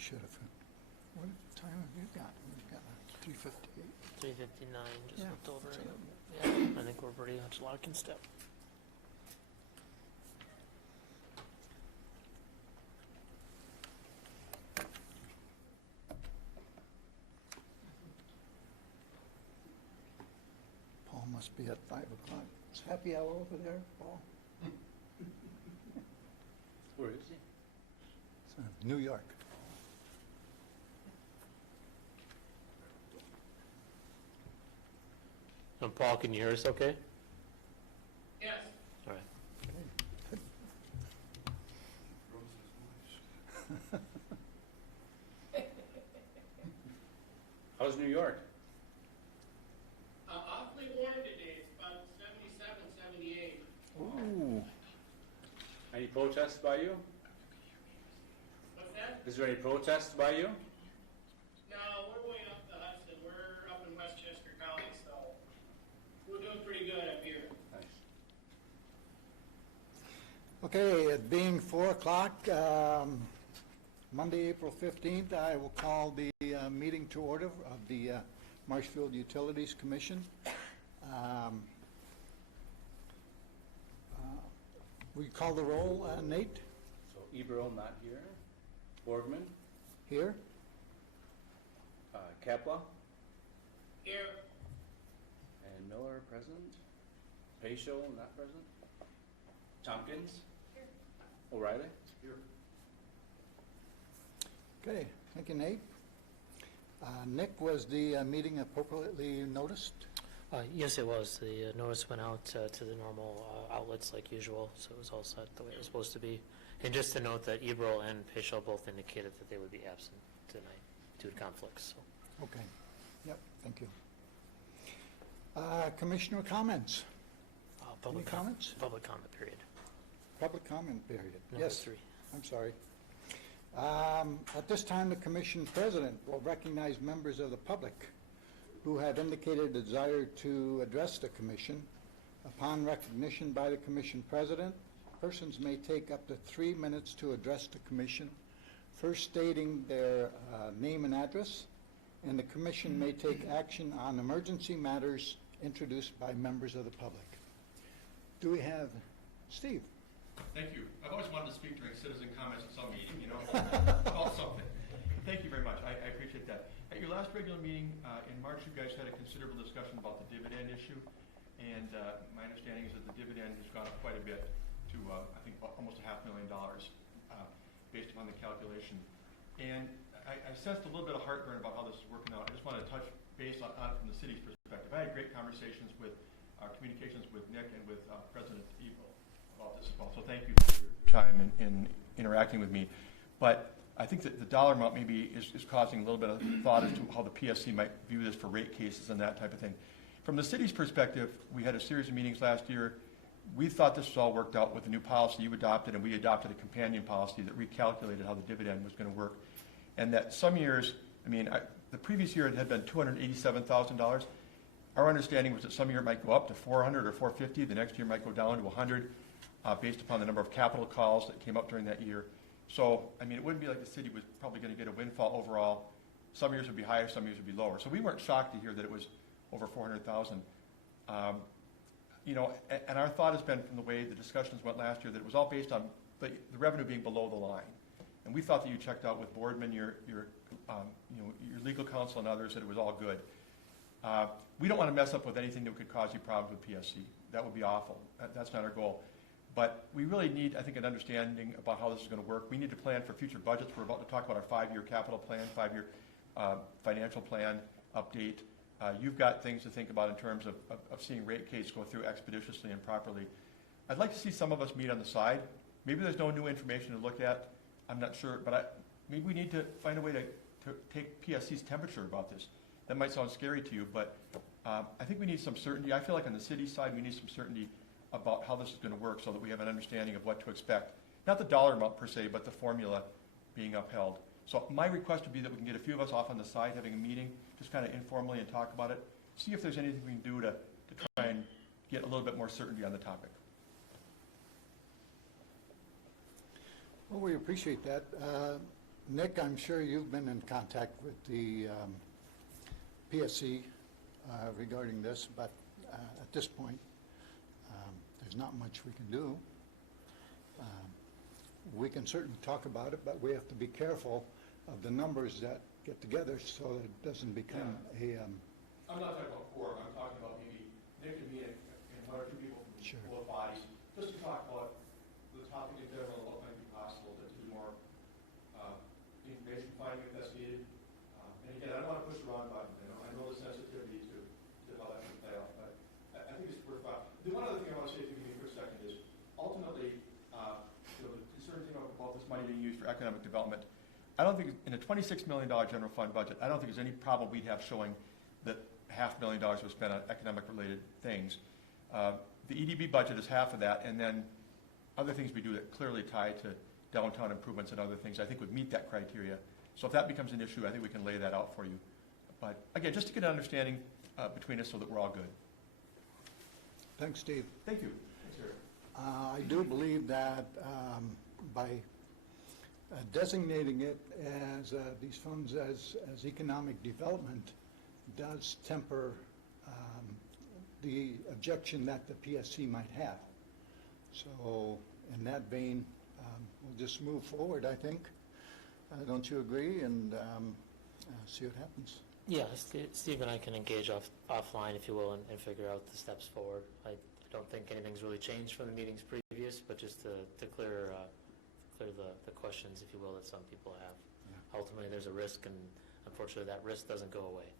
should have. What time have you got? We've got 3:58. 3:59, just Yeah, looked over. that's all Yeah, I think we're pretty much lock in step. Paul must be at 5 o'clock. It's happy hour over there, Paul. Where is he? It's in New York. And Paul, can you hear us okay? Yes. All right. How's New York? Awfully warm today. It's about 77, 78. Ooh. Any protests by you? What's that? Is there any protests by you? No, we're way up the Hudson. We're up in Westchester County, so we're doing pretty good up here. Nice. Okay, it being 4 o'clock, Monday, April 15th, I will call the meeting to order of the Marshfield Utilities Commission. We call the roll, Nate? So Eberl not here. Borgman, Here? Kapla, Here. and Miller present. Pacho not present. Tompkins. Here. O'Reilly. Here. Okay, thank you, Nate. Nick, was the meeting appropriately noticed? Yes, it was. The notice went out to the normal outlets like usual, so it was all set the way it was supposed to be. And just to note that Eberl and Pichel both indicated that they would be absent tonight due to conflicts. So. Okay, yep, thank you. Commissioner comments? Public Any comments? Public comment period. Public comment period. Number Yes, 3. I'm sorry. At this time, the commission president will recognize members of the public who have indicated a desire to address the commission. Upon recognition by the commission president, persons may take up to 3 minutes to address the commission, first stating their name and address, and the commission may take action on emergency matters introduced by members of the public. Do we have Steve? Thank you. I've always wanted to speak during citizen comments at some meeting, you know, call something. Thank you very much. I appreciate that. At your last regular meeting in March, you guys had a considerable discussion about the dividend issue, and my understanding is that the dividend has gone up quite a bit to, I think, almost $500,000 based upon the calculation. And I sensed a little bit of heartburn about how this is working out. I just wanted to touch base on it from the city's perspective. I had great conversations with communications with Nick and with President Evo about this as well. So thank you for your time in interacting with me. But I think that the dollar amount maybe is causing a little bit of thought as to how the PSC might view this for rate cases and that type of thing. From the city's perspective, we had a series of meetings last year. We thought this was all worked out with the new policy you adopted, and we adopted a companion policy that recalculated how the dividend was going to work. And that some years, the previous year it had been $287,000. Our understanding was that some year it might go up to 400 or 450. The next year might go down to 100 based upon the number of capital calls that came up during that year. So, it wouldn't be like the city was probably going to get a windfall overall. Some years would be higher, some years would be lower. So we weren't shocked to hear that it was over 400,000. And our thought has been from the way the discussions went last year that it was all based on the revenue being below the line. And we thought that you checked out with Boardman, your legal counsel and others, that it was all good. We don't want to mess up with anything that could cause you problems with PSC. That would be awful. That's not our goal. But we really need, I think, an understanding about how this is going to work. We need to plan for future budgets. We're about to talk about our 5-year capital plan, 5-year financial plan update. You've got things to think about in terms of seeing rate case go through expeditiously and properly. I'd like to see some of us meet on the side. Maybe there's no new information to look at. I'm not sure, but maybe we need to find a way to take PSC's temperature about this. That might sound scary to you, but I think we need some certainty. I feel like on the city side, we need some certainty about how this is going to work so that we have an understanding of what to expect. Not the dollar amount per se, but the formula being upheld. So my request would be that we can get a few of us off on the side having a meeting, just kind of informally and talk about it, see if there's anything we can do to try and get a little bit more certainty on the topic. Well, we appreciate that. Nick, I'm sure you've been in contact with the PSC regarding this, but at this point, there's not much we can do. We can certainly talk about it, but we have to be careful of the numbers that get together so that it doesn't become I'm not talking about quorum, I'm talking about maybe Nick and me and one or two people from Sure. both bodies, just to talk about the topic in general, and what might be possible to do more information finding if that's needed. And again, I don't want to push the wrong button, I know the sensitivity to how that can play out, but I think it's worth it. The one other thing I want to say, if you give me a quick second, is ultimately, the concerns about this money being used for economic development, I don't think, in a $26 million general fund budget, I don't think there's any problem we'd have showing that $500,000 was spent on economic-related things. The EDB budget is half of that, and then other things we do that clearly tie to downtown improvements and other things, I think would meet that criteria. So if that becomes an issue, I think we can lay that out for you. But again, just to get an understanding between us so that we're all good. Thanks, Steve. Thank you. Thanks, Eric. I do believe that by designating it as these funds as economic development does temper the objection that the PSC might have. So in that vein, we'll just move forward, I think. Don't you agree? And see what happens. Yeah, Steve and I can engage offline, if you will, and figure out the steps forward. I don't think anything's really changed from the meetings previous, but just to clear the questions, if you will, that some people have. Yeah. Ultimately, there's a risk, and unfortunately, that risk doesn't go away.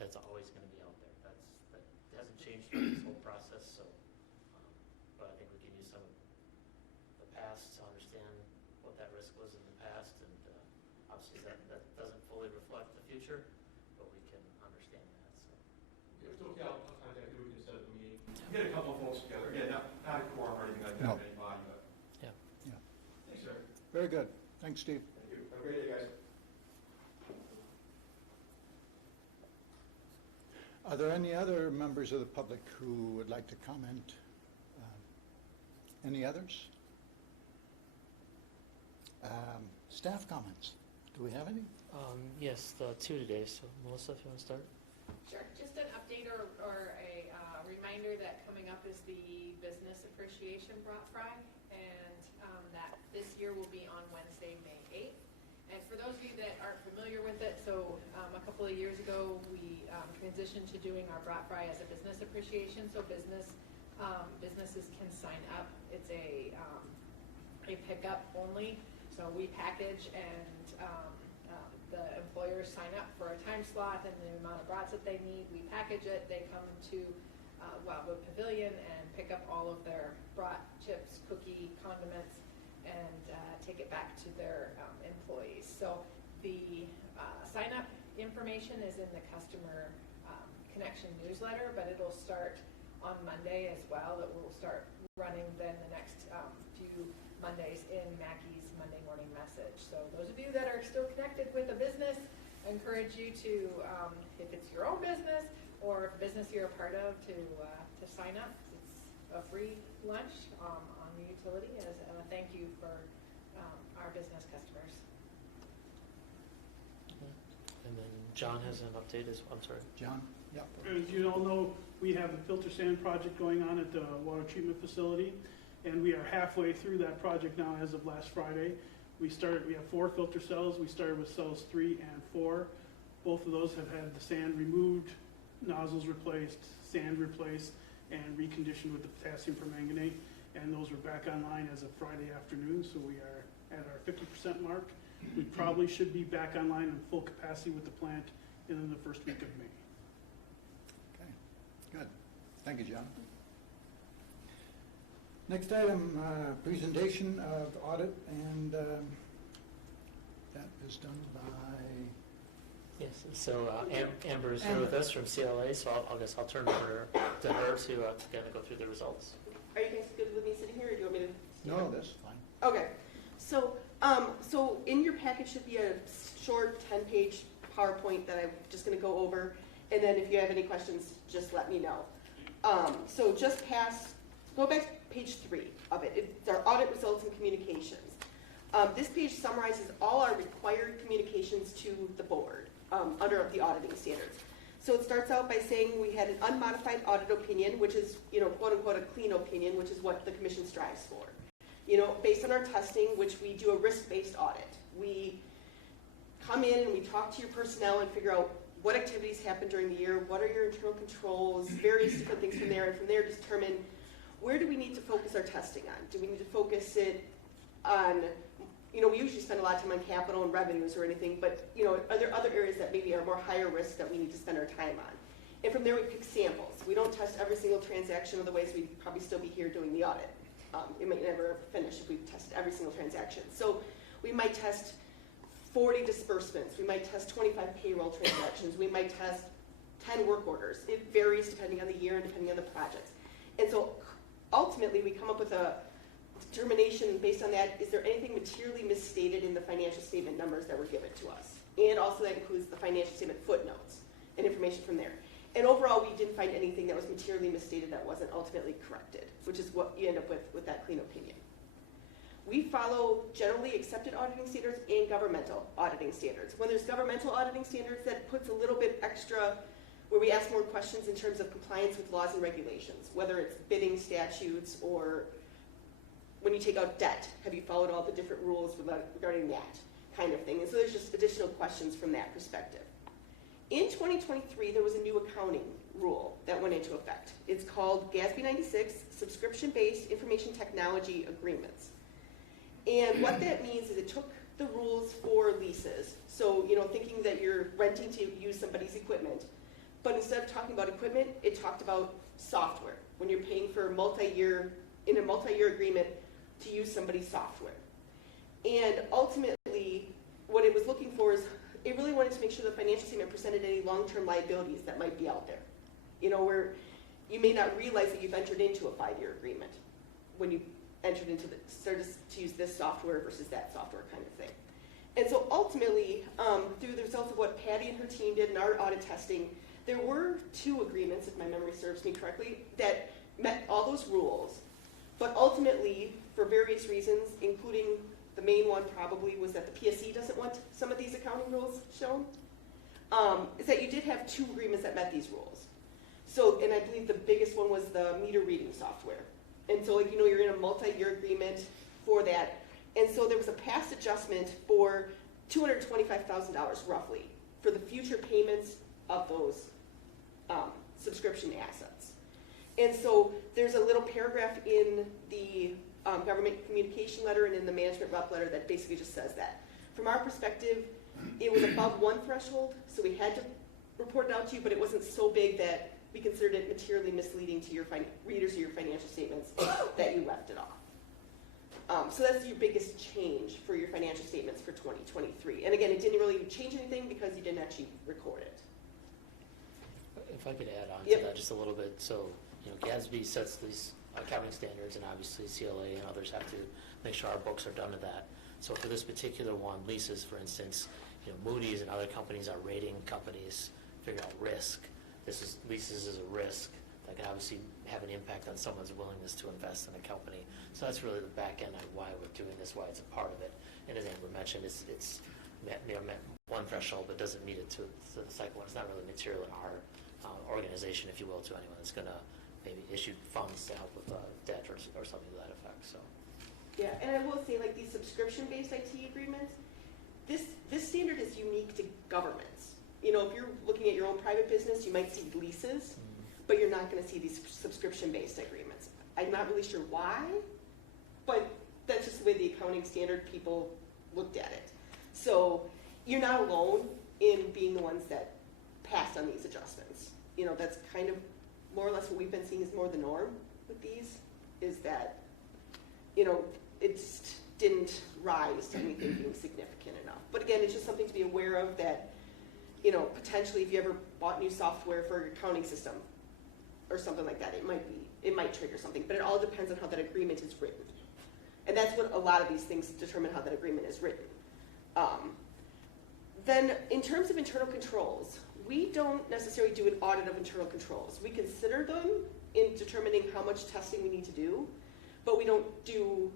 That's always going to be out there. That hasn't changed through this whole process. So, but I think we can use some of the past to understand what that risk was in the past, and obviously that doesn't fully reflect the future, but we can understand that. So. If it's okay, I'll contact you, we can set up a meeting. Get a couple of folks together. Again, not a quorum or anything like that, No. anybody, but. Yeah. Yeah. Thanks, sir. Very good. Thanks, Steve. Thank you. Have a great day, guys. Are there any other members of the public who would like to comment? Any others? Staff comments. Do we have any? Yes, the two today. So Melissa, if you want to start. Sure. Just an update or a reminder that coming up is the Business Appreciation Brat Fry, and that this year will be on Wednesday, May 8th. And for those of you that aren't familiar with it, so a couple of years ago we transitioned to doing our Brat Fry as a business appreciation. So businesses can sign up. It's a pickup only. So we package, and the employers sign up for a time slot and the amount of brats that they need. We package it. They come to Wildwood Pavilion and pick up all of their brat chips, cookie, condiments, and take it back to their employees. So the sign-up information is in the customer connection newsletter, but it'll start on Monday as well. It will start running then the next few Mondays in Mackey's Monday morning message. So those of you that are still connected with a business, I encourage you to, if it's your own business or a business you're a part of, to sign up. It's a free lunch on the utility as a thank you for our business customers. And then John has an update as well. I'm sorry. John? Yep. As you all know, we have a filter sand project going on at the water treatment facility, and we are halfway through that project now as of last Friday. We have 4 filter cells. We started with cells 3 and 4. Both of those have had the sand removed, nozzles replaced, sand replaced, and reconditioned with the potassium permanganate. And those are back online as of Friday afternoon, so we are at our 50% mark. We probably should be back online in full capacity with the plant in the first week of May. Okay, good. Thank you, John. Next item, presentation of audit, and that is done by... Yes. So Amber is here with us from CLA. So I guess I'll turn over to her to kind of go through the results. Are you guys good with me sitting here, or do you want me to? No, that's fine. Okay. So, so in your package should be a short 10-page PowerPoint that I'm just going to go over, and then if you have any questions, just let me know. So just go back to page 3 of it. It's our audit results and communications. This page summarizes all our required communications to the board under the auditing standards. So it starts out by saying we had an unmodified audit opinion, which is, quote unquote, a clean opinion, which is what the commission strives for. Based on our testing, which we do a risk-based audit. We come in and we talk to your personnel and figure out what activities happened during the year, what are your internal controls, various different things from there, and from there determine where do we need to focus our testing on? Do we need to focus it on, we usually spend a lot of time on capital and revenues or anything, but, are there other areas that maybe are more higher risk that we need to spend our time on? And from there we pick samples. We don't test every single transaction, otherwise we'd probably still be here doing the audit. It might never finish if we tested every single transaction. So we might test 40 disbursements. We might test 25 payroll transactions. We might test 10 work orders. It varies depending on the year and depending on the projects. And so ultimately we come up with a determination based on that, is there anything materially misstated in the financial statement numbers that were given to us? And also that includes the financial statement footnotes and information from there. And overall, we didn't find anything that was materially misstated that wasn't ultimately corrected, which is what you end up with that clean opinion. We follow generally accepted auditing standards and governmental auditing standards. When there's governmental auditing standards, that puts a little bit extra, where we ask more questions in terms of compliance with laws and regulations, whether it's bidding statutes or when you take out debt, have you followed all the different rules regarding that kind of thing? And so there's just additional questions from that perspective. In 2023, there was a new accounting rule that went into effect. It's called GASB 96, Subscription-Based Information Technology Agreements. And what that means is it took the rules for leases, so thinking that you're renting to use somebody's equipment, but instead of talking about equipment, it talked about software, when you're paying for in a multi-year agreement to use somebody's software. And ultimately, what it was looking for is, it really wanted to make sure the financial statement presented any long-term liabilities that might be out there. Where you may not realize that you've entered into a 5-year agreement when you entered into started to use this software versus that software kind of thing. And so ultimately, through the results of what Patty and her team did in our audit testing, there were 2 agreements, if my memory serves me correctly, that met all those rules. But ultimately, for various reasons, including the main one probably was that the PSC doesn't want some of these accounting rules shown, is that you did have 2 agreements that met these rules. So, and I believe the biggest one was the meter reading software. And so, you're in a multi-year agreement for that. And so there was a past adjustment for $225,000 roughly for the future payments of those subscription assets. And so there's a little paragraph in the government communication letter and in the management rep letter that basically just says that. From our perspective, it was above one threshold, so we had to report it out to you, but it wasn't so big that we considered it materially misleading to your readers of your financial statements that you left it off. So that's your biggest change for your financial statements for 2023. And again, it didn't really change anything because you didn't actually record it. If I could add on Yep. to that just a little bit. So, GASB sets these accounting standards, and obviously CLA and others have to make sure our books are done to that. So for this particular one, leases, for instance, Moody's and other companies are rating companies, figure out risk. Leases is a risk that can obviously have an impact on someone's willingness to invest in a company. So that's really the back end on why we're doing this, why it's a part of it. And as Amber mentioned, it's met one threshold, but doesn't meet it to the second one. It's not really material in our organization, if you will, to anyone that's going to maybe issue funds to help with debt or something to that effect. So. Yeah, and I will say, like these subscription-based IT agreements, this standard is unique to governments. If you're looking at your own private business, you might see leases, but you're not going to see these subscription-based agreements. I'm not really sure why, but that's just the way the accounting standard people looked at it. So you're not alone in being the ones that passed on these adjustments. That's kind of more or less what we've been seeing is more the norm with these, is that, it just didn't rise to anything being significant enough. But again, it's just something to be aware of that, potentially if you ever bought new software for your accounting system or something like that, it might trigger something, but it all depends on how that agreement is written. And that's what a lot of these things determine how that agreement is written. Then in terms of internal controls, we don't necessarily do an audit of internal controls. We consider them in determining how much testing we need to do, but we don't do,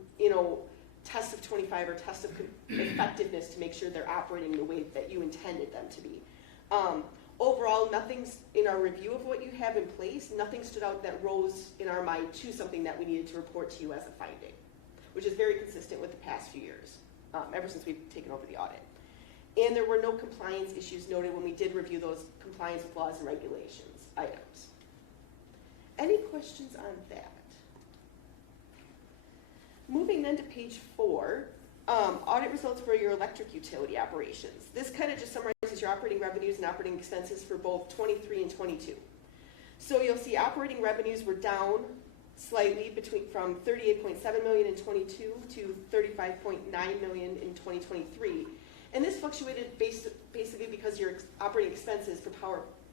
test of 25 or test of effectiveness to make sure they're operating the way that you intended them to be. Overall, nothing's in our review of what you have in place, nothing stood out that rose in our mind to something that we needed to report to you as a finding, which is very consistent with the past few years, ever since we've taken over the audit. And there were no compliance issues noted when we did review those compliance with laws and regulations items. Any questions on that? Moving then to page 4, audit results for your electric utility operations. This kind of just summarizes your operating revenues and operating expenses for both 23 and 22. So you'll see operating revenues were down slightly from 38.7 million in 22 to 35.9 million in 2023. And this fluctuated basically because your operating expenses for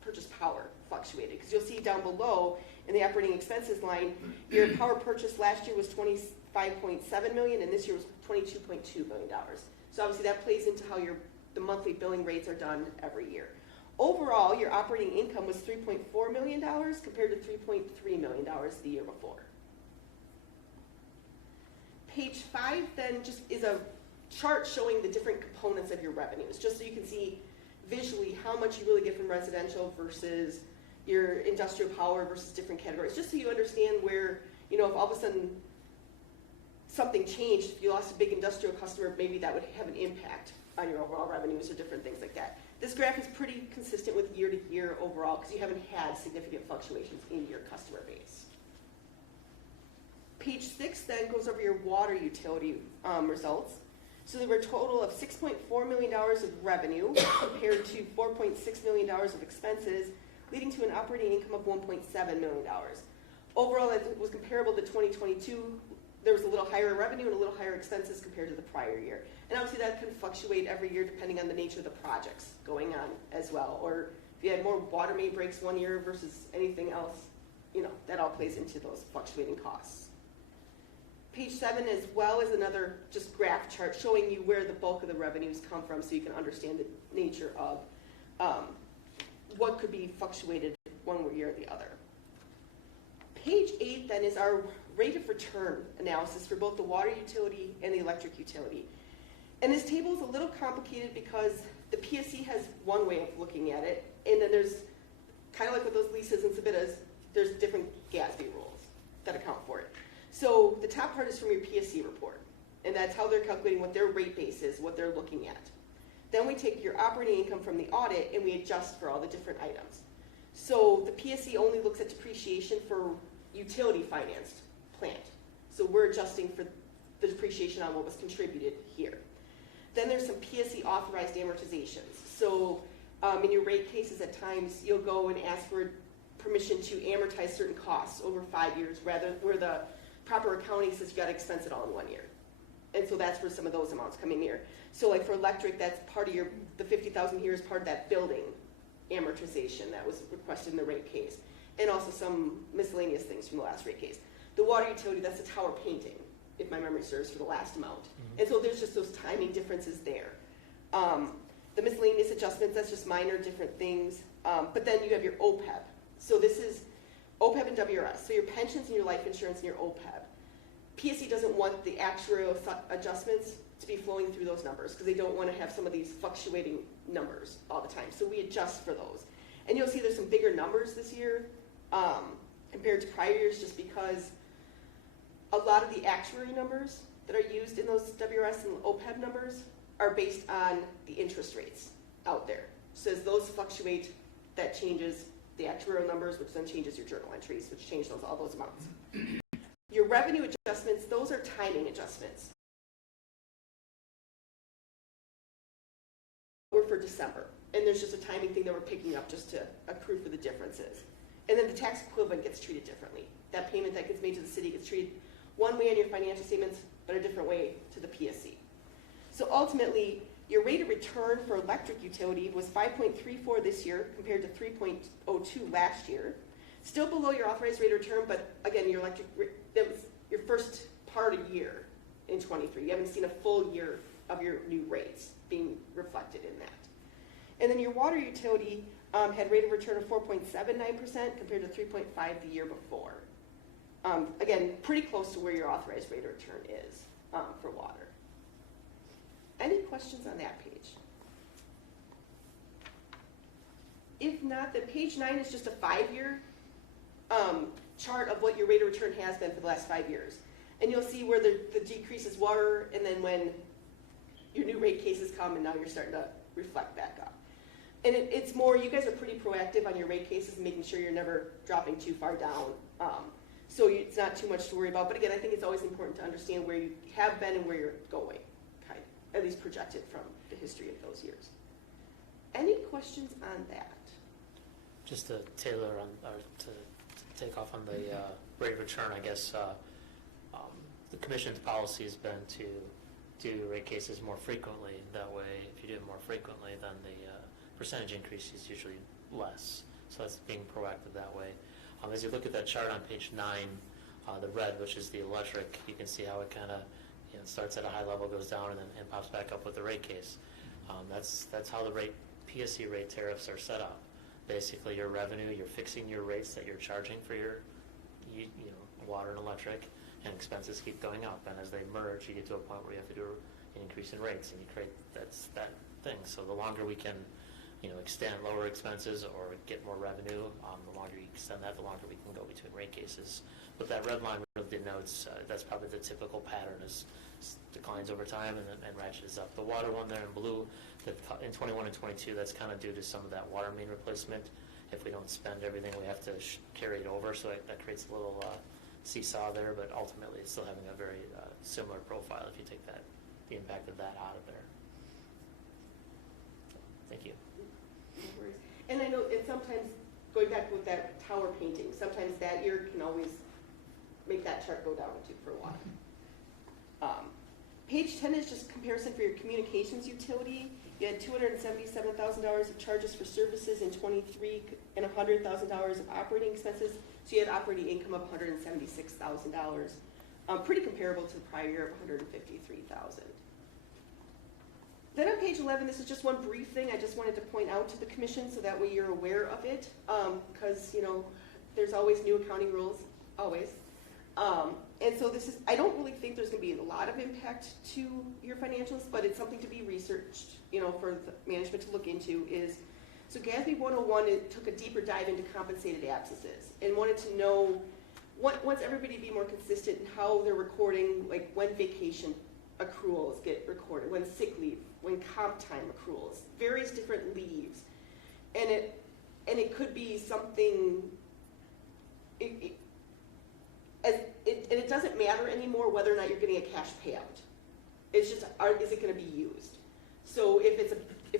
purchase power fluctuated. Because you'll see down below in the operating expenses line, your power purchase last year was 25.7 million, and this year was $22.2 million. So obviously that plays into how the monthly billing rates are done every year. Overall, your operating income was $3.4 million compared to $3.3 million the year before. Page 5 then just is a chart showing the different components of your revenues, just so you can see visually how much you really get from residential versus your industrial power versus different categories, just so you understand where, if all of a sudden something changed, if you lost a big industrial customer, maybe that would have an impact on your overall revenues or different things like that. This graph is pretty consistent with year to year overall because you haven't had significant fluctuations in your customer base. Page 6 then goes over your water utility results. So there were a total of $6.4 million of revenue compared to $4.6 million of expenses, leading to an operating income of $1.7 million. Overall, it was comparable to 2022. There was a little higher revenue and a little higher expenses compared to the prior year. And obviously that can fluctuate every year depending on the nature of the projects going on as well. Or if you had more water main breaks one year versus anything else, that all plays into those fluctuating costs. Page 7 as well is another just graph chart showing you where the bulk of the revenues come from so you can understand the nature of what could be fluctuated one year or the other. Page 8 then is our rate of return analysis for both the water utility and the electric utility. And this table is a little complicated because the PSC has one way of looking at it, and then there's, kind of like with those leases and subitas, there's different GASB rules that account for it. So the top part is from your PSC report, and that's how they're calculating what their rate base is, what they're looking at. Then we take your operating income from the audit and we adjust for all the different items. So the PSC only looks at depreciation for utility financed plant. So we're adjusting for the depreciation on what was contributed here. Then there's some PSC authorized amortizations. So in your rate cases at times you'll go and ask for permission to amortize certain costs over 5 years rather where the proper accounting says you got to expense it all in 1 year. And so that's where some of those amounts come in here. So like for electric, that's part of the 50,000 here is part of that building amortization that was requested in the rate case. And also some miscellaneous things from the last rate case. The water utility, that's the tower painting, if my memory serves, for the last amount. Mm-hmm. And so there's just those timing differences there. The miscellaneous adjustments, that's just minor different things. But then you have your OPEB. So this is OPEB and WRS. So your pensions and your life insurance and your OPEB. PSC doesn't want the actuarial adjustments to be flowing through those numbers because they don't want to have some of these fluctuating numbers all the time. So we adjust for those. And you'll see there's some bigger numbers this year compared to prior years just because a lot of the actuary numbers that are used in those WRS and OPEB numbers are based on the interest rates out there. So as those fluctuate, that changes the actuarial numbers, which then changes your journal entries, which change all those amounts. Your revenue adjustments, those are timing adjustments. We're for December, and there's just a timing thing that we're picking up just to accrue for the differences. And then the tax equivalent gets treated differently. That payment that gets made to the city gets treated one way on your financial statements, but a different way to the PSC. So ultimately, your rate of return for electric utility was 5.34 this year compared to 3.02 last year. Still below your authorized rate of return, but again, your electric, that was your first part of year in 23. You haven't seen a full year of your new rates being reflected in that. And then your water utility had rate of return of 4.79% compared to 3.5 the year before. Again, pretty close to where your authorized rate of return is. for water. Any questions on that page? If not, then page 9 is just a 5-year chart of what your rate of return has been for the last 5 years. And you'll see where the decrease is water, and then when your new rate cases come, and now you're starting to reflect back up. And it's more, you guys are pretty proactive on your rate cases, making sure you're never dropping too far down. So it's not too much to worry about. But again, I think it's always important to understand where you have been and where you're going, kind of, at least projected from the history of those years. Any questions on that? Just to tailor on, or to take off on the rate of return, I guess the commission's policy has been to do rate cases more frequently. That way, if you do it more frequently, then the percentage increase is usually less. So that's being proactive that way. As you look at that chart on page 9, the red, which is the electric, you can see how it kind of starts at a high level, goes down, and pops back up with the rate case. That's how the PSC rate tariffs are set up. Basically, your revenue, you're fixing your rates that you're charging for your water and electric, and expenses keep going up. And as they merge, you get to a point where you have to do an increase in rates, and you create that thing. So the longer we can extend lower expenses or get more revenue, the longer you extend that, the longer we can go between rate cases. But that red line really denotes that's probably the typical pattern, is declines over time and ratchets up. The water one there in blue, in 21 and 22, that's kind of due to some of that water main replacement. If we don't spend everything, we have to carry it over, so that creates a little seesaw there, but ultimately it's still having a very similar profile if you take the impact of that out of there. Thank you. No worries. And I know it's sometimes, going back with that tower painting, sometimes that year can always make that chart go down too for a while. Page 10 is just comparison for your communications utility. You had $277,000 of charges for services in 23 and $100,000 of operating expenses. So you had operating income of $176,000, pretty comparable to the prior year of $153,000. Then on page 11, this is just one brief thing I just wanted to point out to the commission so that way you're aware of it, because there's always new accounting rules, always. And so this is, I don't really think there's going to be a lot of impact to your financials, but it's something to be researched, for the management to look into is, so GASB 101, it took a deeper dive into compensated absences and wanted to know, wants everybody to be more consistent in how they're recording, like when vacation accruals get recorded, when sick leave, when comp time accruals, various different leaves. And it could be something, it doesn't matter anymore whether or not you're getting a cash payout. It's just, is it going to be used? So if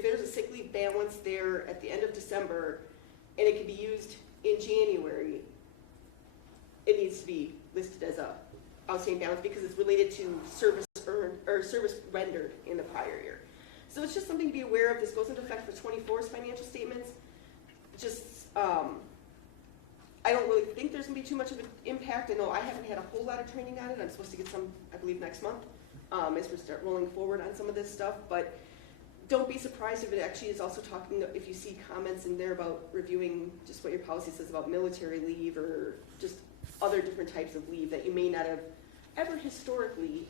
there's a sick leave balance there at the end of December, and it can be used in January, it needs to be listed as a outstanding balance because it's related to service earned or service rendered in the prior year. So it's just something to be aware of. This goes into effect for 24's financial statements. Just I don't really think there's going to be too much of an impact. I know I haven't had a whole lot of training on it. I'm supposed to get some, I believe, next month as we start rolling forward on some of this stuff. But don't be surprised if it actually is also talking, if you see comments in there about reviewing just what your policy says about military leave or just other different types of leave that you may not have ever historically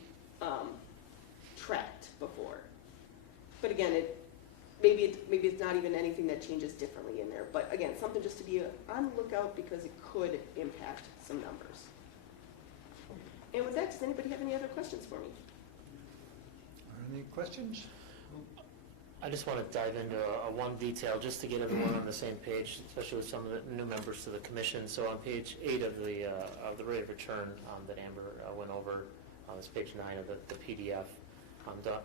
tracked before. But again, maybe it's not even anything that changes differently in there. But again, something just to be on the lookout because it could impact some numbers. And with that, does anybody have any other questions for me? Any questions? I just want to dive into one detail just to get everyone on the same page, especially with some of the new members to the commission. So on page 8 of the rate of return that Amber went over, it's page 9 of the PDF.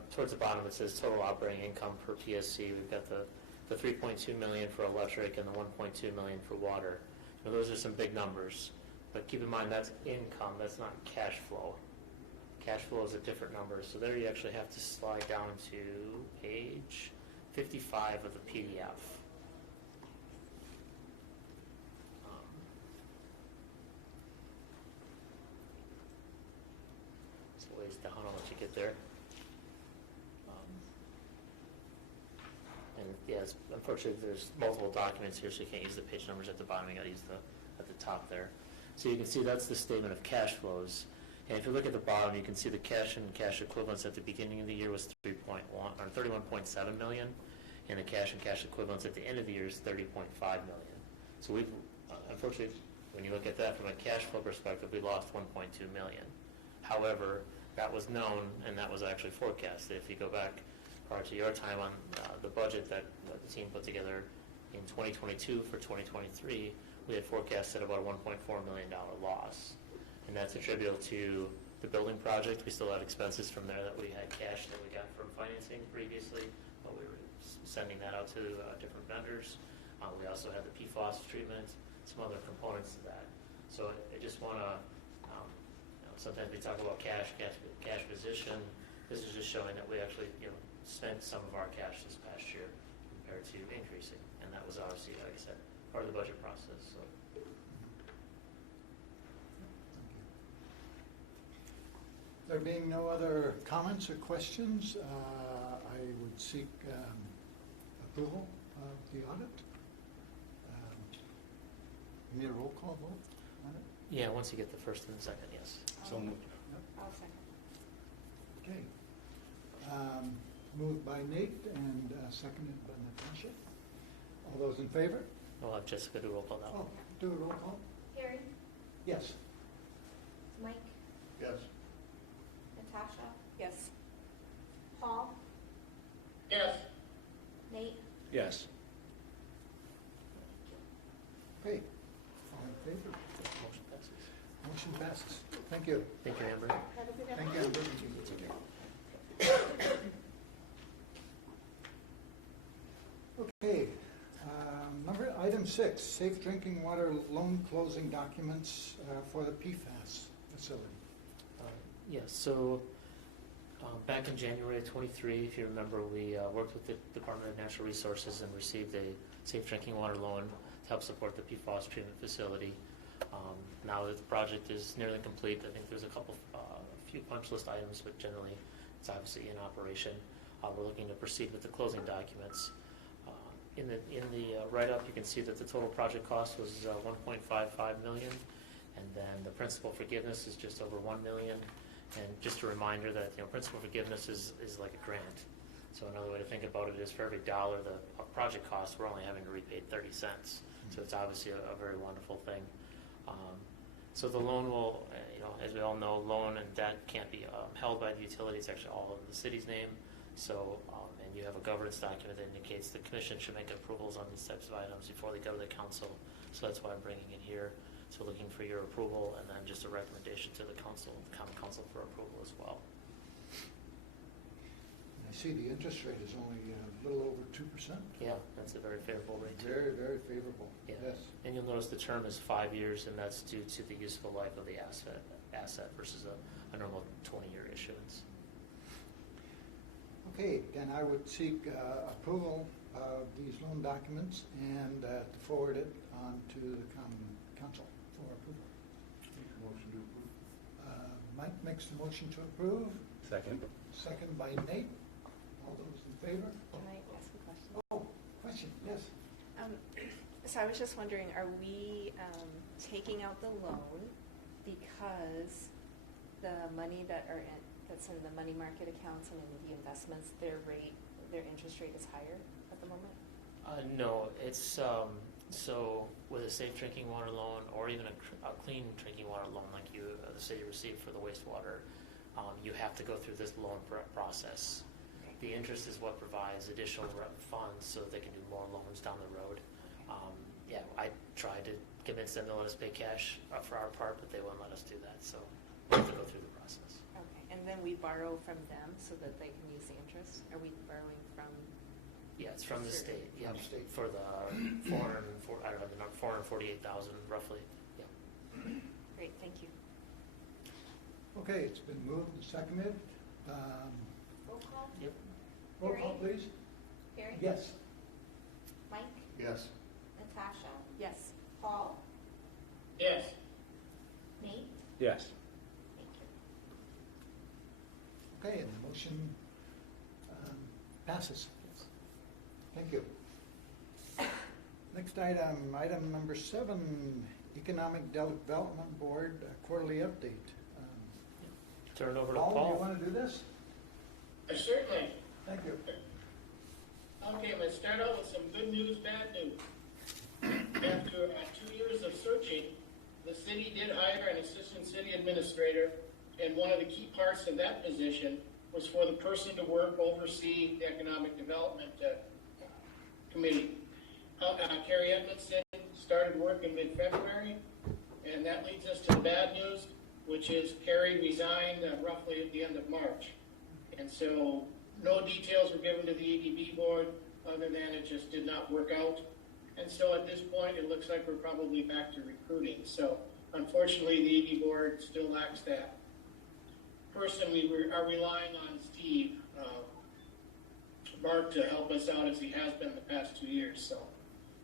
Towards the bottom it says total operating income per PSC. We've got the $3.2 million for electric and the $1.2 million for water. Now, those are some big numbers, but keep in mind that's income, that's not cash flow. Cash flow is a different number, so there you actually have to slide down to page 55 of the PDF. It's a ways down, I'll let you get there. And yes, unfortunately there's multiple documents here, so you can't use the page numbers at the bottom, you got to use at the top there. So you can see that's the statement of cash flows. And if you look at the bottom, you can see the cash and cash equivalents at the beginning of the year was 31.7 million, and the cash and cash equivalents at the end of the year is 30.5 million. So we've, unfortunately, when you look at that from a cash flow perspective, we lost 1.2 million. However, that was known and that was actually forecasted. If you go back prior to your time on the budget that the team put together in 2022 for 2023, we had forecasted about a $1.4 million loss. And that's attributable to the building project. We still had expenses from there that we had cash that we got from financing previously, but we were sending that out to different vendors. We also had the PFAS treatment, some other components to that. So I just want to, sometimes we talk about cash position. This is just showing that we actually, spent some of our cash this past year compared to increasing. And that was obviously, like I said, part of the budget process. So. There being no other comments or questions, I would seek approval of the audit. Need a roll call vote on it? Yeah, once you get the first and the second, yes. So moved. I'll second. Okay. Moved by Nate and seconded by Natasha. All those in favor? We'll have Jessica do roll call now. Oh, do a roll call? Harry, Yes. Mike, Yes. Natasha, Yes. Paul, Yes. Nate, Yes. Okay. All in favor? Motion passes. Motion passes. Thank you. Thank you, Amber. have a good Thank afternoon. you. Okay. Item 6, safe drinking water loan closing documents for the PFAS facility. Yes, so back in January of 23, if you remember, we worked with the Department of Natural Resources and received a safe drinking water loan to help support the PFAS treatment facility. Now that the project is nearly complete, I think there's a few punch list items, but generally it's obviously in operation. We're looking to proceed with the closing documents. In the write-up, you can see that the total project cost was 1.55 million, and then the principal forgiveness is just over 1 million. And just a reminder that principal forgiveness is like a grant. So another way to think about it is for every dollar the project costs, we're only having to repay 30 cents. So it's obviously a very wonderful thing. So the loan will, as we all know, loan and debt can't be held by the utility. It's actually all in the city's name. So, and you have a governance document that indicates the commission should make approvals on these types of items before they go to the council. So that's why I'm bringing it here. So looking for your approval and then just a recommendation to the council, the common council for approval as well. I see the interest rate is only a little over 2%. Yeah, that's a very favorable rate too. Very, very favorable. Yeah. Yes. And you'll notice the term is 5 years, and that's due to the useful life of the asset versus a normal 20-year issuance. Okay, then I would seek approval of these loan documents and to forward it on to the common council for approval. Motion to approve. Mike makes the motion to approve, Second. second by Nate. All those in favor? Can I ask a question? Oh, question, yes. So I was just wondering, are we taking out the loan because the money that's in the money market accounts and in the investments, their interest rate is higher at the moment? No, it's so with a safe drinking water loan or even a clean drinking water loan like the city received for the wastewater, you have to go through this loan process. The interest is what provides additional funds so that they can do more loans down the road. I tried to convince them to let us pay cash for our part, but they wouldn't let us do that. So we have to go through the process. Okay, and then we borrow from them so that they can use the interest? Are we borrowing from? Yeah, it's from the Sure. state. Yeah, From the state. for the 448,000 roughly. Yeah. Great, thank you. Okay, it's been moved and seconded. roll call, Yep. Roll call, please. Harry, Yes. Mike, Yes. Natasha, Yes. Paul, Yes. Nate, Yes. thank you. Okay, and the motion passes. Thank you. Next item number 7, Economic Development Board quarterly update. turn it over to Paul, do you Paul. want to do this? Certainly. Thank you. Okay, I'm going to start out with some good news, bad news. After 2 years of searching, the city did hire an assistant city administrator, and one of the key parts of that position was for the person to oversee the economic development committee. Carrie Edmondson started work in mid-February, and that leads us to the bad news, which is Carrie resigned roughly at the end of March. And so no details were given to the EDB board other than it just did not work out. And so at this point, it looks like we're probably back to recruiting. So unfortunately, the ED board still lacks that person. We are relying on Steve Mark to help us out as he has been the past 2 years. So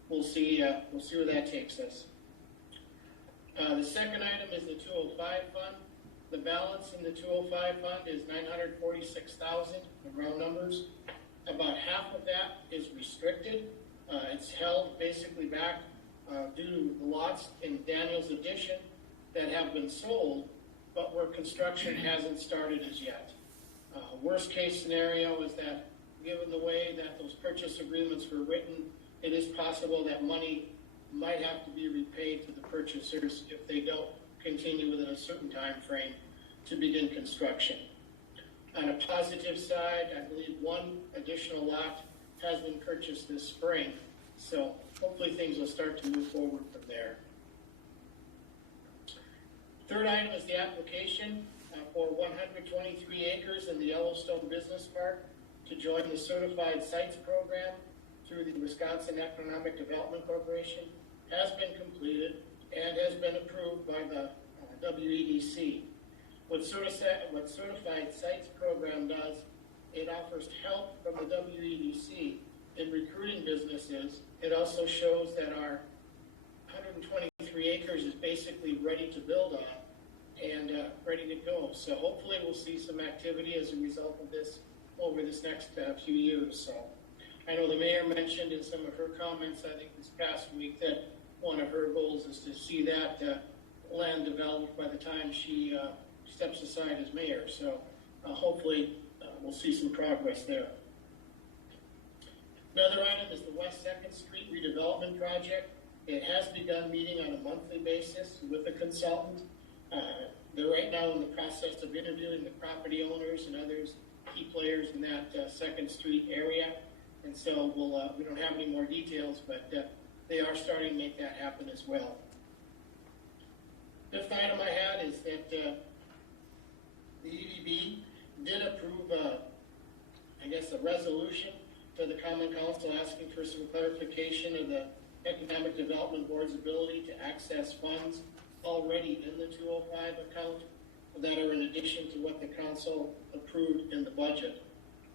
we'll see where that takes us. The second item is the 205 fund. The balance in the 205 fund is $946,000 in round numbers. About half of that is restricted. It's held basically back due to the lots in Daniel's addition that have been sold, but where construction hasn't started as yet. Worst case scenario is that given the way that those purchase agreements were written, it is possible that money might have to be repaid to the purchasers if they don't continue within a certain time frame to begin construction. On a positive side, I believe one additional lot has been purchased this spring, so hopefully things will start to move forward from there. Third item is the application for 123 acres in the Yellowstone Business Park to join the Certified Sites Program through the Wisconsin Economic Development Corporation has been completed and has been approved by the WEDC. What Certified Sites Program does, it offers help from the WEDC in recruiting businesses. It also shows that our 123 acres is basically ready to build on and ready to go. So hopefully we'll see some activity as a result of this over this next few years. So I know the mayor mentioned in some of her comments, I think this past week, that one of her goals is to see that land developed by the time she steps aside as mayor. So hopefully we'll see some progress there. Another item is the West 2nd Street redevelopment project. It has begun meeting on a monthly basis with a consultant. They're right now in the process of interviewing the property owners and others, key players in that 2nd Street area. And so we don't have any more details, but they are starting to make that happen as well. Fifth item I had is that the EDB did approve, a resolution to the Common Council asking for some clarification of the Economic Development Board's ability to access funds already in the 205 account that are in addition to what the council approved in the budget.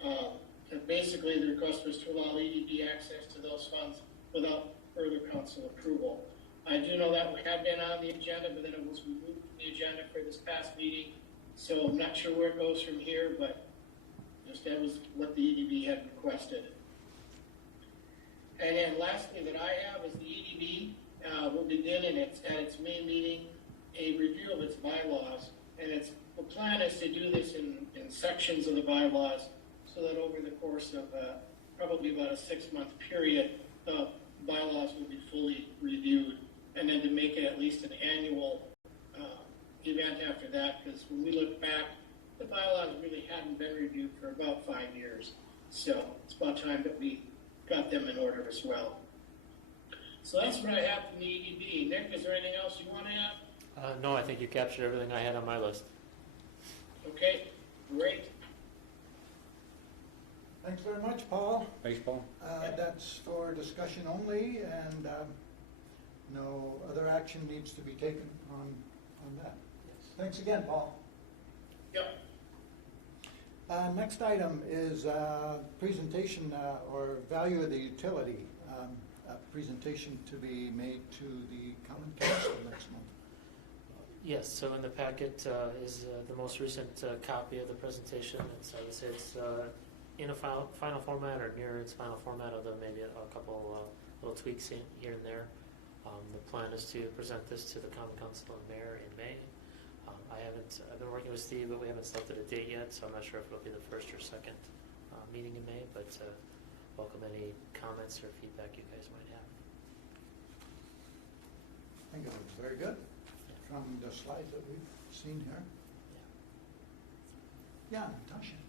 And basically, the request was to allow EDB access to those funds without further council approval. I do know that had been on the agenda, but then it was removed from the agenda for this past meeting. So I'm not sure where it goes from here, but just that was what the EDB had requested. And then lastly that I have is the EDB will begin at its main meeting a review of its bylaws. And the plan is to do this in sections of the bylaws so that over the course of probably about a 6-month period, the bylaws will be fully reviewed, and then to make it at least an annual event after that, because when we look back, the bylaws really hadn't been reviewed for about 5 years. So it's about time that we got them in order as well. So that's what I have from the EDB. Nick, is there anything else you want to add? No, I think you captured everything I had on my list. Okay, great. Thanks very much, Paul. Thanks, Paul. That's for discussion only, and no other action needs to be taken on that. Thanks again, Paul. Yep. Next item is presentation or value of the utility. A presentation to be made to the Common Council next month. Yes, so in the packet is the most recent copy of the presentation. It's, I would say it's in a final format or near its final format, although maybe a couple little tweaks here and there. The plan is to present this to the Common Council and Mayor in May. I've been working with Steve, but we haven't selected a date yet, so I'm not sure if it'll be the first or second meeting in May, but welcome any comments or feedback you guys might have. I think it looks very good from the slides that we've seen here. Yeah, Natasha.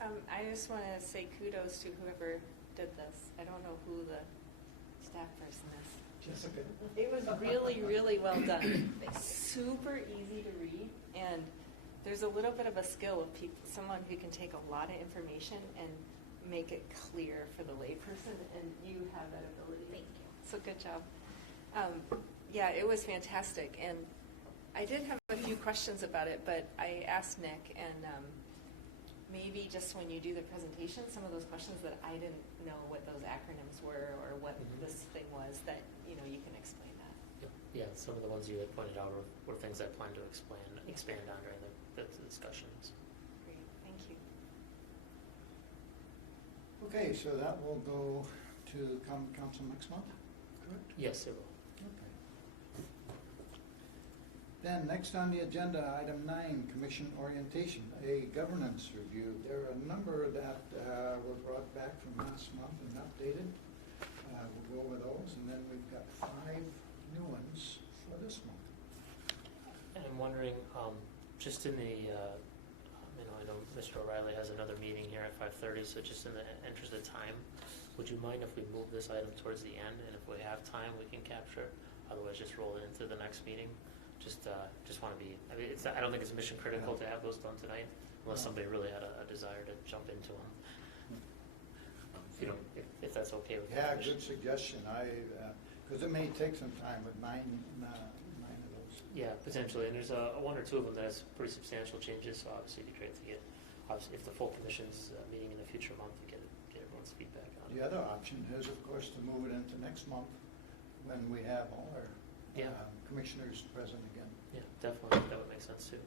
I just want to say kudos to whoever did this. I don't know who the staff person is. Jessica. It was really, really well done. Super easy to read, and there's a little bit of a skill of someone who can take a lot of information and make it clear for the layperson, and you have that ability. Thank you. So good job. Yeah, it was fantastic, and I did have a few questions about it, but I asked Nick, and maybe just when you do the presentation, some of those questions that I didn't know what those acronyms were or what this thing was, that you can explain that. Yeah, some of the ones you had pointed out were things I plan to expand on during the discussions. Great, thank you. Okay, so that will go to common council next month, correct? Yes, it will. Okay. Then, next on the agenda, item 9, commission orientation, a governance review. There are a number that were brought back from last month and updated. We'll go over those, and then we've got 5 new ones for this month. And I'm wondering, just in the, I know Mr. O'Reilly has another meeting here at 5:30, so just in the interest of time, would you mind if we move this item towards the end, and if we have time, we can capture it? Otherwise, just roll it into the next meeting. Just want to be, I mean, I don't think it's mission critical to have those done tonight, unless somebody really had a desire to jump into them. If that's okay with you. Yeah, good suggestion. Because it may take some time with 9 of those. Yeah, potentially, and there's one or two of them that has pretty substantial changes, so obviously it'd be great to get, obviously, if the full commission's meeting in the future month, to get everyone's feedback on it. The other option is, of course, to move it into next month when we have all our commissioners present again. Yeah, definitely, that would make sense too.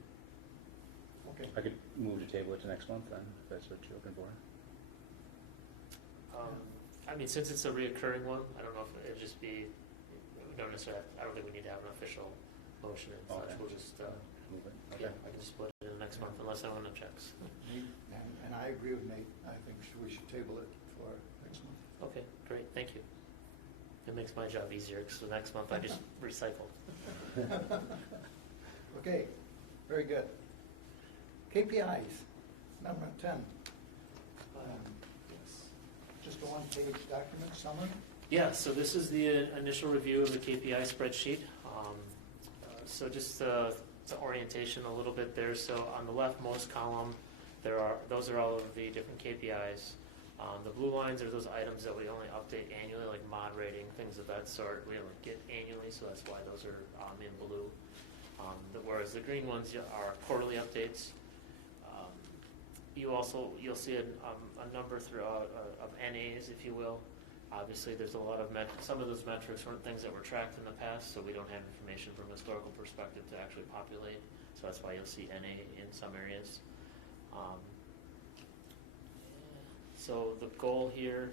Okay. I could move to table it to next month then, if that's what you're looking for. I mean, since it's a reoccurring one, I don't know if it'd just be, we don't necessarily, I don't think we need to have an official motion and such. Okay. We'll just, Move it. yeah, Okay. I can split it in the next month unless anyone objects. Nate, and I agree with Nate. I think we should table it for next month. Okay, great, thank you. It makes my job easier, because the next month I just recycle. Okay, very good. KPIs, number 10. Yes. Just a one-page document summary. Yeah, so this is the initial review of the KPI spreadsheet. So just to orientation a little bit there. So on the leftmost column, those are all of the different KPIs. The blue lines are those items that we only update annually, like mod rating, things of that sort. We only get annually, so that's why those are in blue. Whereas the green ones are quarterly updates. You'll see a number throughout of NAs, if you will. Obviously, there's a lot of some of those metrics weren't things that were tracked in the past, so we don't have information from a historical perspective to actually populate. So that's why you'll see NA in some areas. So the goal here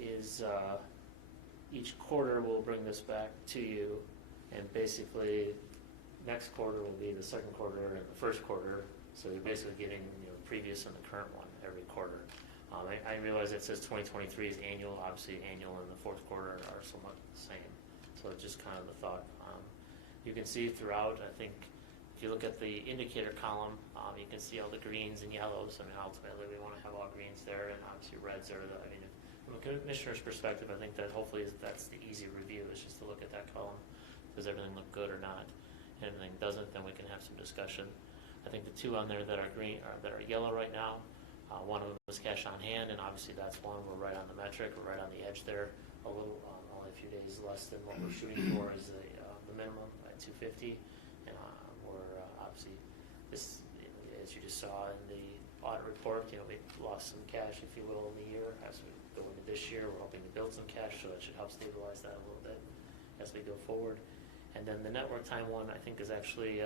is each quarter we'll bring this back to you, and basically next quarter will be the second quarter and the first quarter. So you're basically getting the previous and the current one every quarter. I realize it says 2023 is annual. Obviously, annual and the fourth quarter are somewhat the same. So it's just kind of the thought. You can see throughout, I think, if you look at the indicator column, you can see all the greens and yellows. I mean, ultimately, we want to have all greens there, and obviously reds are the, from a commissioner's perspective, I think that hopefully that's the easy review, is just to look at that column. Does everything look good or not? And if everything doesn't, then we can have some discussion. I think the two on there that are green, that are yellow right now, one of them was cash on hand, and obviously that's one. We're right on the metric. We're right on the edge there. A little, only a few days less than what we're shooting for is the minimum at 250. And we're obviously this, as you just saw in the audit report, we lost some cash, if you will, in the year. As we go into this year, we're hoping to build some cash, so that should help stabilize that a little bit as we go forward. And then the network time one, I think, is actually.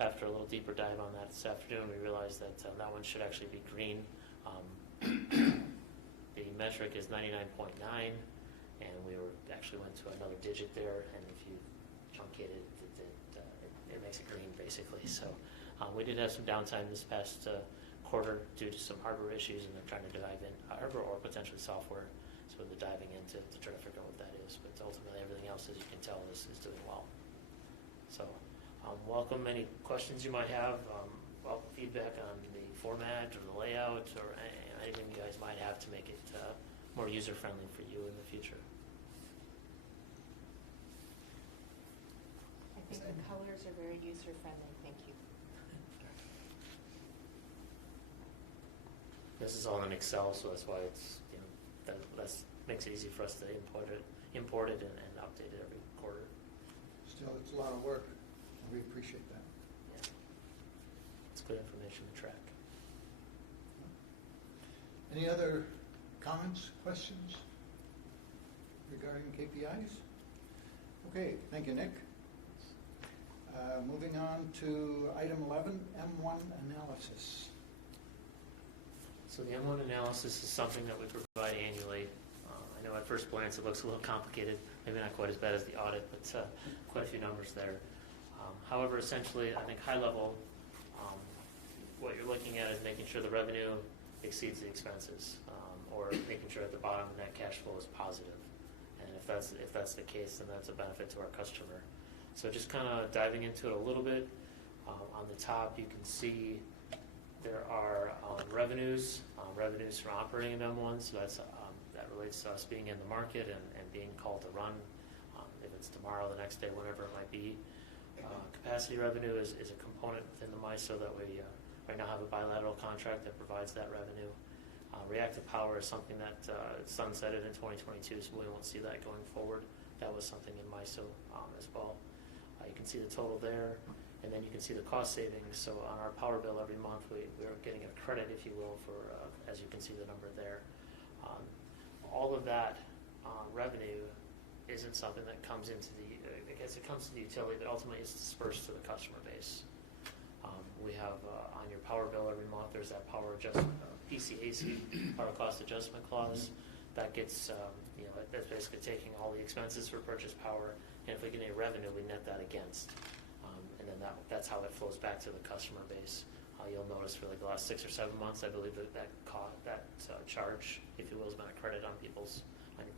After a little deeper dive on that this afternoon, we realized that that one should actually be green. The metric is 99.9, and we actually went to another digit there, and if you truncate it, it makes it green, basically. So we did have some downtime this past quarter due to some hardware issues, and they're trying to dive in hardware or potentially software. So they're diving into to try to figure out what that is. But ultimately, everything else, as you can tell, is doing well. So welcome any questions you might have. Welcome feedback on the format or the layout or anything you guys might have to make it more user-friendly for you in the future. I think the colors are very user-friendly, thank you. This is all in Excel, so that's why it's, that makes it easy for us to import it and update it every quarter. Still, it's a lot of work. We appreciate that. Yeah. It's good information to track. Any other comments, questions regarding KPIs? Okay, thank you, Nick. Moving on to item 11, M1 analysis. So the M1 analysis is something that we provide annually. I know at first glance it looks a little complicated, maybe not quite as bad as the audit, but quite a few numbers there. However, essentially, I think high level, what you're looking at is making sure the revenue exceeds the expenses, or making sure at the bottom net cash flow is positive. And if that's the case, then that's a benefit to our customer. So just kind of diving into it a little bit. On the top, you can see there are revenues from operating of M1, so that relates to us being in the market and being called to run, if it's tomorrow, the next day, whatever it might be. Capacity revenue is a component within the MISO that we right now have a bilateral contract that provides that revenue. Reactive power is something that sunsetted in 2022, so we won't see that going forward. That was something in MISO as well. You can see the total there, and then you can see the cost savings. So on our power bill every month, we're getting a credit, if you will, for as you can see the number there. All of that revenue isn't something that comes into I guess it comes to the utility, but ultimately it's dispersed to the customer base. We have on your power bill every month, there's that power adjustment, PCAC, power cost adjustment clause. That gets, that's basically taking all the expenses for purchase power, and if we get any revenue, we net that against. And then that's how it flows back to the customer base. You'll notice for like the last 6 or 7 months, I believe that charge, if you will, has been a credit on your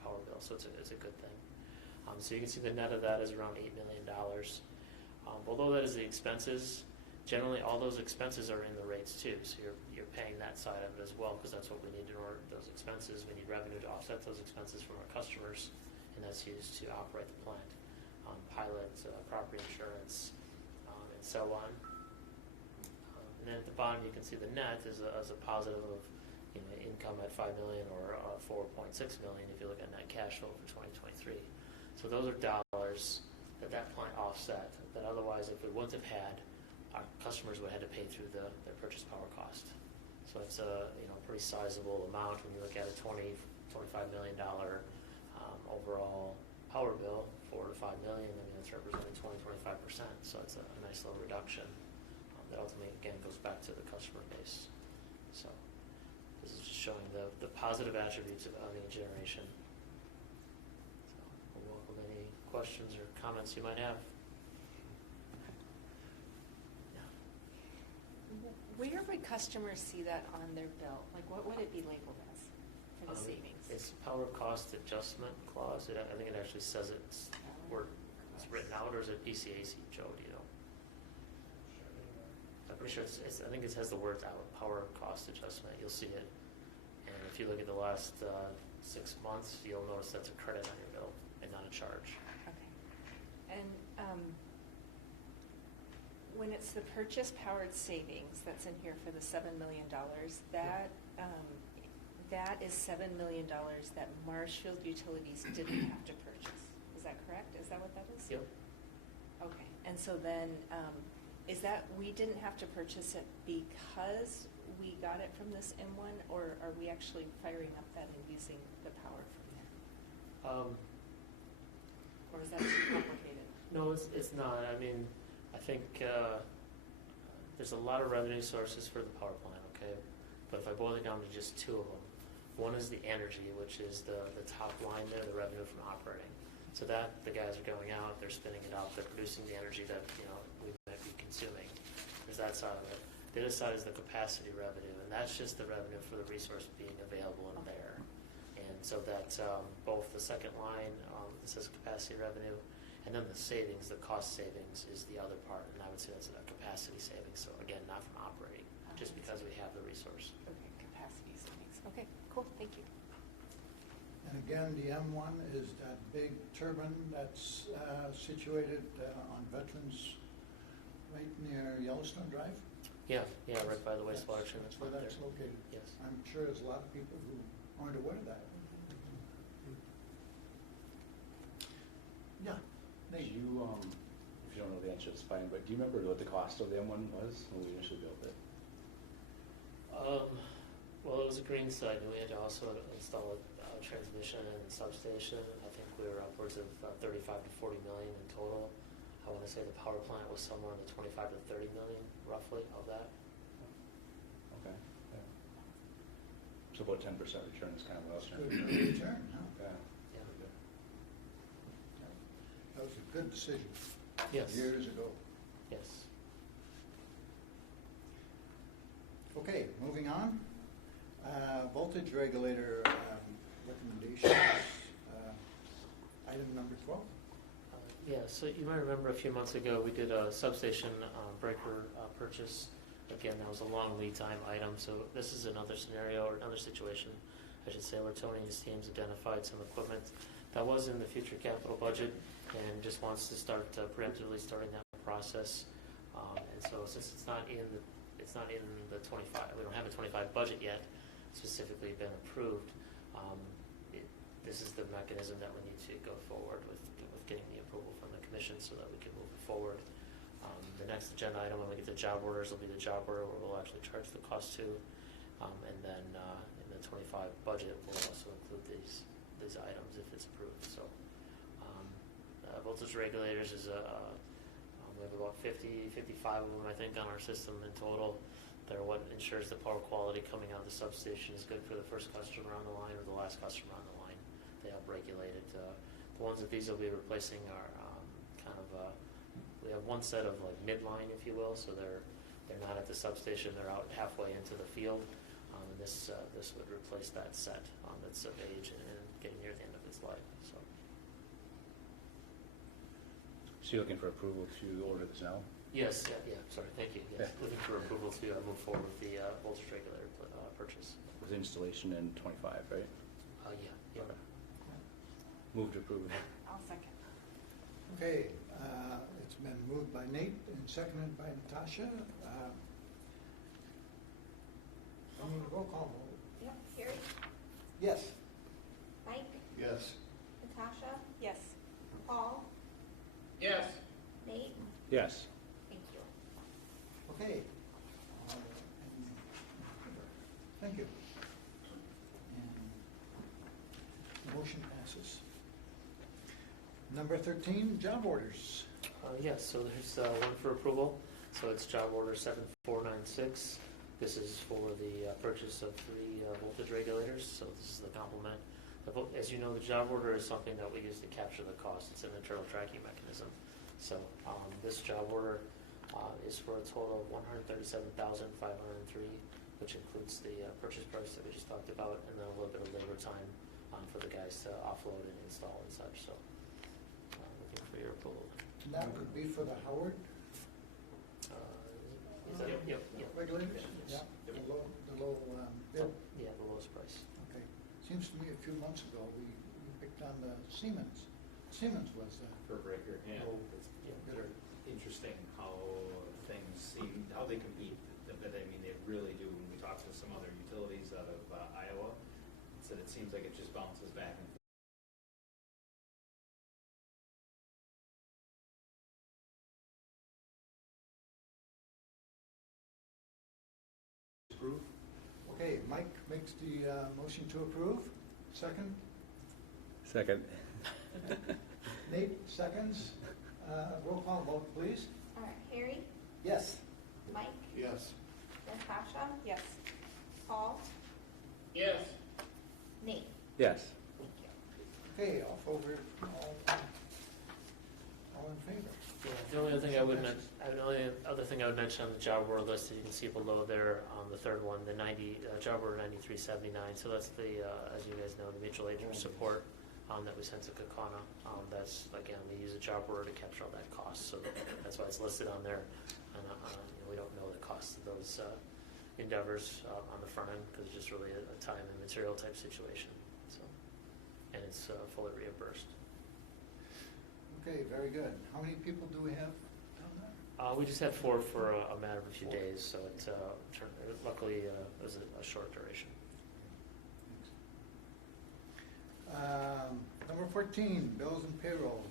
power bill, so it's a good thing. So you can see the net of that is around $8 million. Although that is the expenses, generally all those expenses are in the rates too, so you're paying that side of it as well, because that's what we need in order those expenses. We need revenue to offset those expenses from our customers, and that's used to operate the plant, pilot, property insurance, and so on. And then at the bottom you can see the net is a positive of income at $5 million or $4.6 million if you look at net cash flow for 2023. So those are dollars that plant offset that otherwise, if we wouldn't have had, our customers would have had to pay through their purchase power cost. So it's a pretty sizable amount when you look at a $25 million overall power bill. $4 to $5 million. I mean, it's representing 20-25%. So it's a nice little reduction that ultimately again goes back to the customer base. So this is just showing the positive attributes of owning generation. We'll welcome any questions or comments you might have. Where would customers see that on their bill? Like, what would it be labeled as for the savings? It's power cost adjustment clause. I think it actually says it's written out, or is it PCAC, Joe? Do you know? I'm pretty sure I think it has the words out, power cost adjustment. You'll see it. And if you look at the last 6 months, you'll notice that's a credit on your bill and not a charge. Okay. And when it's the purchase powered savings that's in here for the $7 million, that is $7 million that Marshfield Utilities didn't have to purchase. Is that correct? Is that what that is? Yep. Okay. And so then, is that we didn't have to purchase it because we got it from this M1, or are we actually firing up that and using the power from there? Or is that too complicated? No, it's not. I mean, I think there's a lot of revenue sources for the power plant, okay? But if I boil it down to just 2 of them, one is the energy, which is the top line there, the revenue from operating. So that the guys are going out, they're spinning it out, they're producing the energy that we might be consuming. that's out of it. The other side is the capacity revenue, and that's just the revenue for the resource being available and there. And so that both the second line, it says capacity revenue, and then the savings, the cost savings is the other part, and I would say that's a capacity savings. So again, not from operating, just because we have the resource. Okay, capacity savings. Okay, cool, thank you. And again, the M1 is that big turbine that's situated on Veterans, right near Yellowstone Drive? Yeah, right by the wastewater treatment That's where plant that's there. located. Yes. I'm sure there's a lot of people who aren't aware of that. Yeah. Do Nate? you, if you don't know the answer, it's fine, but do you remember what the cost of the M1 was when we initially built it? Well, it was a green site, and we had to also install a transmission and substation. I think we were upwards of 35 to 40 million in total. I want to say the power plant was somewhere in the 25 to 30 million, roughly, of that. Okay. Yeah. So about 10% return is kind of what I was trying to Good figure return, huh? out. Yeah. Yeah. That was a good decision. Yes. Years ago. Yes. Okay, moving on. Voltage regulator recommendations, item number 12. Yeah, so you might remember a few months ago, we did a substation breaker purchase. Again, that was a long lead time item, so this is another scenario, or another situation, I should say, where Tony and his teams identified some equipment that was in the future capital budget and just wants to start preemptively starting that process. And so since it's not in the 25, we don't have a 25 budget yet, specifically been approved, this is the mechanism that we need to go forward with getting the approval from the commission so that we can move it forward. The next agenda item when we get the job orders will be the job order where we'll actually charge the cost to, and then in the 25 budget we'll also include these items if it's approved. So voltage regulators is we have about 55 of them I think on our system in total. They're what ensures the power quality coming out of the substation is good for the first customer on the line or the last customer on the line. They help regulate it. The ones that these will be replacing are we have one set of like midline, if you will, so they're not at the substation, they're out halfway into the field. And this would replace that set that's of age and getting near the end of its life. So you're looking for approval to order this now? yes, sorry, thank you. Yes, looking for approval to move forward with the voltage regulator purchase. With installation in 25, right? Yeah. Okay. Move to approve. I'll second. Okay, it's been moved by Nate and seconded by Natasha. I need a roll call vote. Yep, Harry, Yes. Mike, Yes. Natasha, Yes. Paul, Yes. Nate, Yes. thank you. Okay. Thank you. And motion passes. Number 13, job orders. Yes, so there's one for approval. So it's job order 7496. This is for the purchase of 3 voltage regulators. So this is the complement. As you know, the job order is something that we use to capture the cost. It's an internal tracking mechanism. So this job order is for a total of $137,503, which includes the purchase price that we just talked about, and then a little bit of labor time for the guys to offload and install and such. So looking for your approval. And that would be for the Howard Is that, yep. regulators? Yes. Yeah, the low bid. Yeah, the lowest price. Okay. Seems to me a few months ago, we picked on the Siemens. Siemens was Per breaker, yeah. Oh, It's yeah. interesting how things seem, how they compete. But I mean, they really do. When we talk to some other utilities out of Iowa, it seems like it just bounces back and forth. Approve. Okay, Mike makes the motion to approve. Second. Second. Nate seconds. Roll call vote, please. All right, Harry, Yes. Mike, Yes. Natasha, Yes. Paul, Yes. Nate, Yes. thank you. Okay, off over, all in favor? Yeah, the only other thing I would only other thing I would mention on the job order list that you can see below there, the third one, the job order 9379. So that's the, as you guys know, the mutual aid support that we sent to Kakana. That's, again, we use a job order to capture all that cost, so that's why it's listed on there. And we don't know the cost of those endeavors on the front end, because it's just really a time and material type situation. So, and it's fully reimbursed. Okay, very good. How many people do we have down there? We just had 4 for a matter of a few days, so it luckily was a short duration. Number 14, bills and payroll.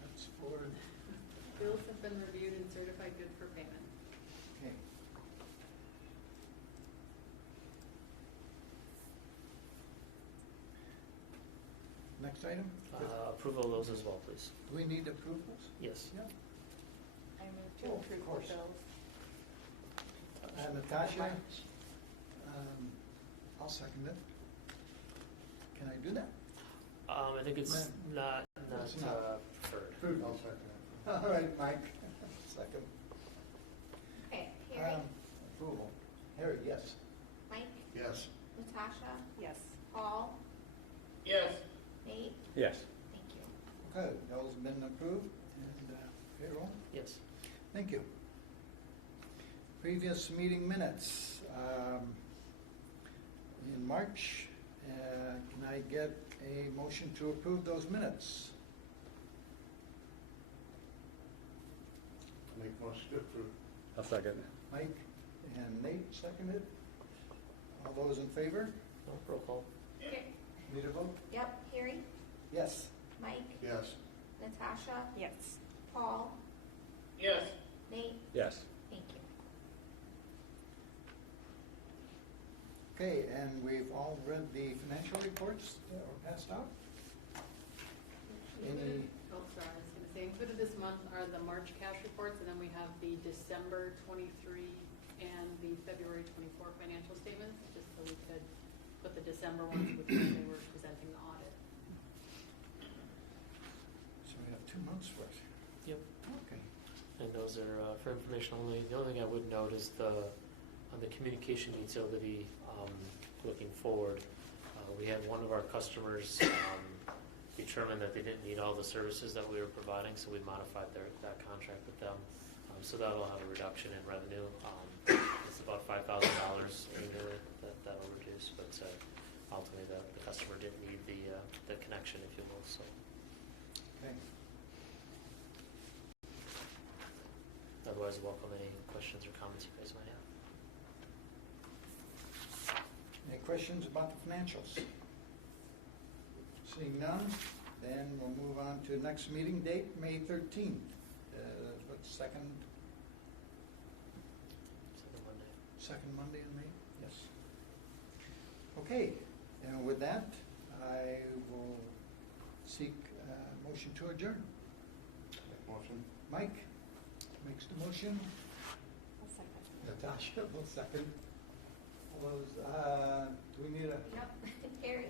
That's for, Bills have been reviewed and certified good for payment. okay. Next item? Approval of those as well, please. Do we need approvals? Yes. Yeah. I move to Oh, of approve course. the bills. Natasha, I'll second it. Can I do that? I think it's not It's not. preferred. I'll second it. All right, Mike, second. Okay, Harry, Approval. Harry, yes. Mike, Yes. Natasha, Yes. Paul, Yes. Nate, Yes. thank you. Okay, those have been approved, and payroll. Yes. Thank you. Previous meeting minutes. In March, can I get a motion to approve those minutes? Make motion to approve. I'll second. Mike and Nate seconded. All those in favor? No, roll call. Okay, Need a vote? yep, Harry, Yes. Mike, Yes. Natasha, Yes. Paul, Yes. Nate, Yes. thank you. Okay, and we've all read the financial reports that were passed out? Any, Oh, sorry, I was going to say, included this month are the March cash reports, and then we have the December 23 and the February 24 financial statements, just so we could put the December ones with when they were presenting the audit. so we have 2 months worth. Yep. Okay. And those are for information only. The only thing I would note is on the communication utility, looking forward, we had one of our customers determine that they didn't need all the services that we were providing, so we modified that contract with them. So that'll have a reduction in revenue. It's about $5,000 annually that'll reduce, but ultimately the customer didn't need the connection, if you will. So. Okay. Otherwise, welcome any questions or comments you guys might have. Any questions about the financials? Seeing none, then we'll move on to next meeting date, May 13th. Second Monday in May? Yes. Okay, and with that, I will seek a motion to adjourn. Motion. Mike makes the motion. I'll second. Natasha will second. All those, do we need a, Yep, Harry,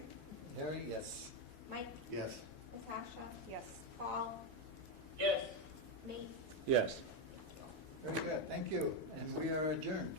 Harry? Yes. Mike, Yes. Natasha, Yes. Paul, Yes. Nate, Yes. thank you. Very good, thank you, and we are adjourned.